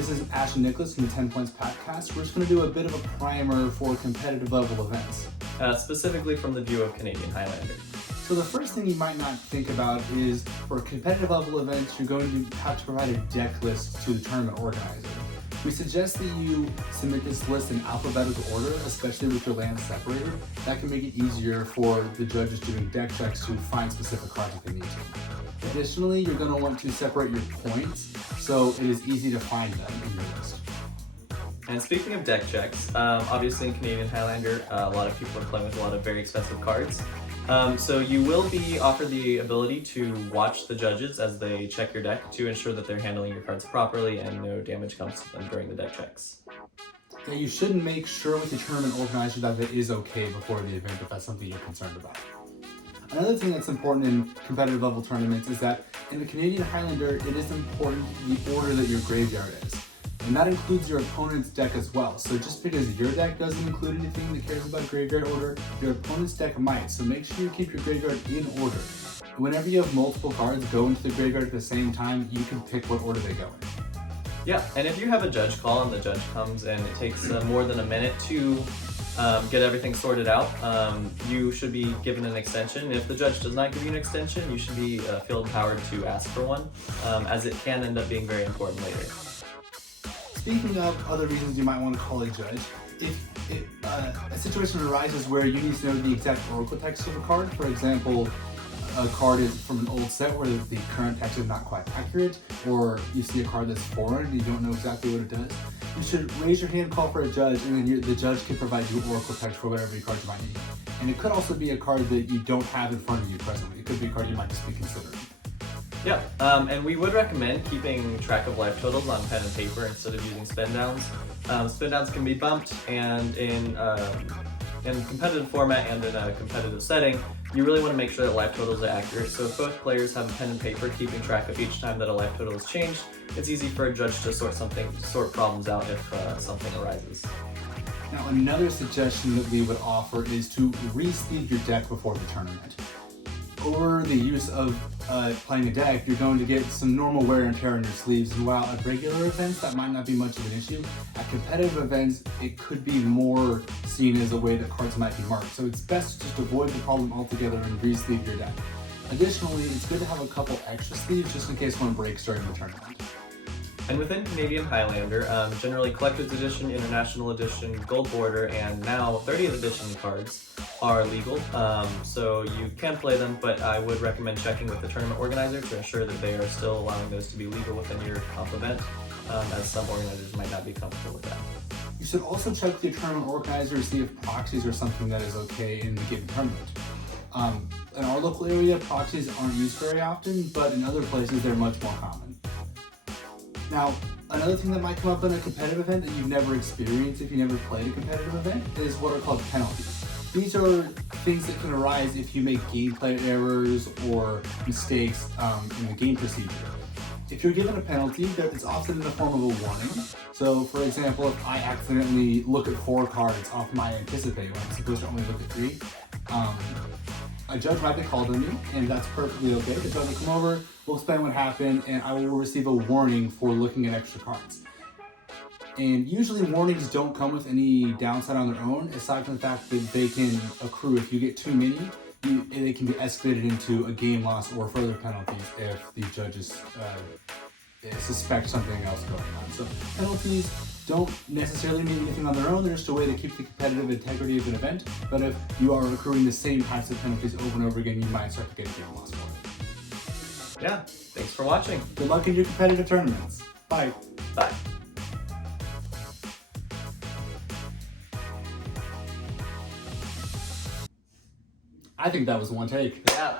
This is Ash and Nicholas from the 10 Points Podcast. We're just going to do a bit of a primer for competitive level events. Specifically from the view of Canadian Highlander. So the first thing you might not think about is for competitive level events, you're going to have to provide a deck list to the tournament organizer. We suggest that you submit this list in alphabetical order, especially with your lands separated. That can make it easier for the judges doing deck checks to find specific cards if they need to. Additionally, you're going to want to separate your points so it is easy to find them in your list. And speaking of deck checks, obviously in Canadian Highlander, a lot of people are playing with a lot of very expensive cards. So you will be offered the ability to watch the judges as they check your deck to ensure that they're handling your cards properly and no damage comes to them during the deck checks. Yeah, you should make sure with your tournament organizer that it is okay before the event if that's something you're concerned about. Another thing that's important in competitive level tournaments is that in the Canadian Highlander, it is important the order that your graveyard is. And that includes your opponent's deck as well. So just because your deck doesn't include anything that cares about graveyard order, your opponent's deck might. So make sure you keep your graveyard in order. Whenever you have multiple cards go into the graveyard at the same time, you can pick what order they go in. Yeah, and if you have a judge call and the judge comes and it takes more than a minute to get everything sorted out, you should be given an extension. If the judge does not give you an extension, you should be feel empowered to ask for one, as it can end up being very important later. Speaking of other reasons you might want to call a judge, if a situation arises where you need to know the exact oracle text of a card, for example, a card is from an old set where the current text is not quite accurate, or you see a card that's foreign and you don't know exactly what it does, you should raise your hand, call for a judge, and then the judge can provide you oracle text for whatever your card you might need. And it could also be a card that you don't have in front of you presently. It could be a card you might just be considering. Yeah, and we would recommend keeping track of life totals on pen and paper instead of using spin downs. Spin downs can be bumped, and in competitive format and in a competitive setting, you really want to make sure that life totals are accurate. So if both players have a pen and paper keeping track of each time that a life total is changed, it's easy for a judge to sort problems out if something arises. Now, another suggestion that we would offer is to re-sleeve your deck before the tournament. Over the use of playing a deck, you're going to get some normal wear and tear on your sleeves, and while at regular events that might not be much of an issue, at competitive events it could be more seen as a way that cards might be marked. So it's best to just avoid the problem altogether and re-sleeve your deck. Additionally, it's good to have a couple extra sleeves just in case one breaks during the tournament. And within Canadian Highlander, generally Collector's Edition, International Edition, Gold Border, and now 30th Edition cards are legal, so you can play them, but I would recommend checking with the tournament organizer to ensure that they are still allowing those to be legal within your comp event, as some organizers might not be comfortable with that. You should also check with your tournament organizer to see if proxies are something that is okay in the given tournament. In our local area, proxies aren't used very often, but in other places they're much more common. Now, another thing that might come up in a competitive event that you've never experienced if you never played a competitive event is what are called penalties. These are things that can arise if you make gameplay errors or mistakes in the game procedure. If you're given a penalty, it's often in the form of a warning. So, for example, if I accidentally look at 4 cards off my anticipate when I'm supposed to only look at 3, a judge might be called on me, and that's perfectly okay. The judge will come over, we'll explain what happened, and I will receive a warning for looking at extra cards. And usually warnings don't come with any downside on their own, aside from the fact that they can accrue. If you get too many, they can be escalated into a game loss or further penalties if the judges suspect something else going on. So penalties don't necessarily mean anything on their own. They're just a way to keep the competitive integrity of an event. But if you are accruing the same types of penalties over and over again, you might start to get a game loss for it. Yeah, thanks for watching. Good luck in your competitive tournaments. Bye. Bye. I think that was one take. Yeah.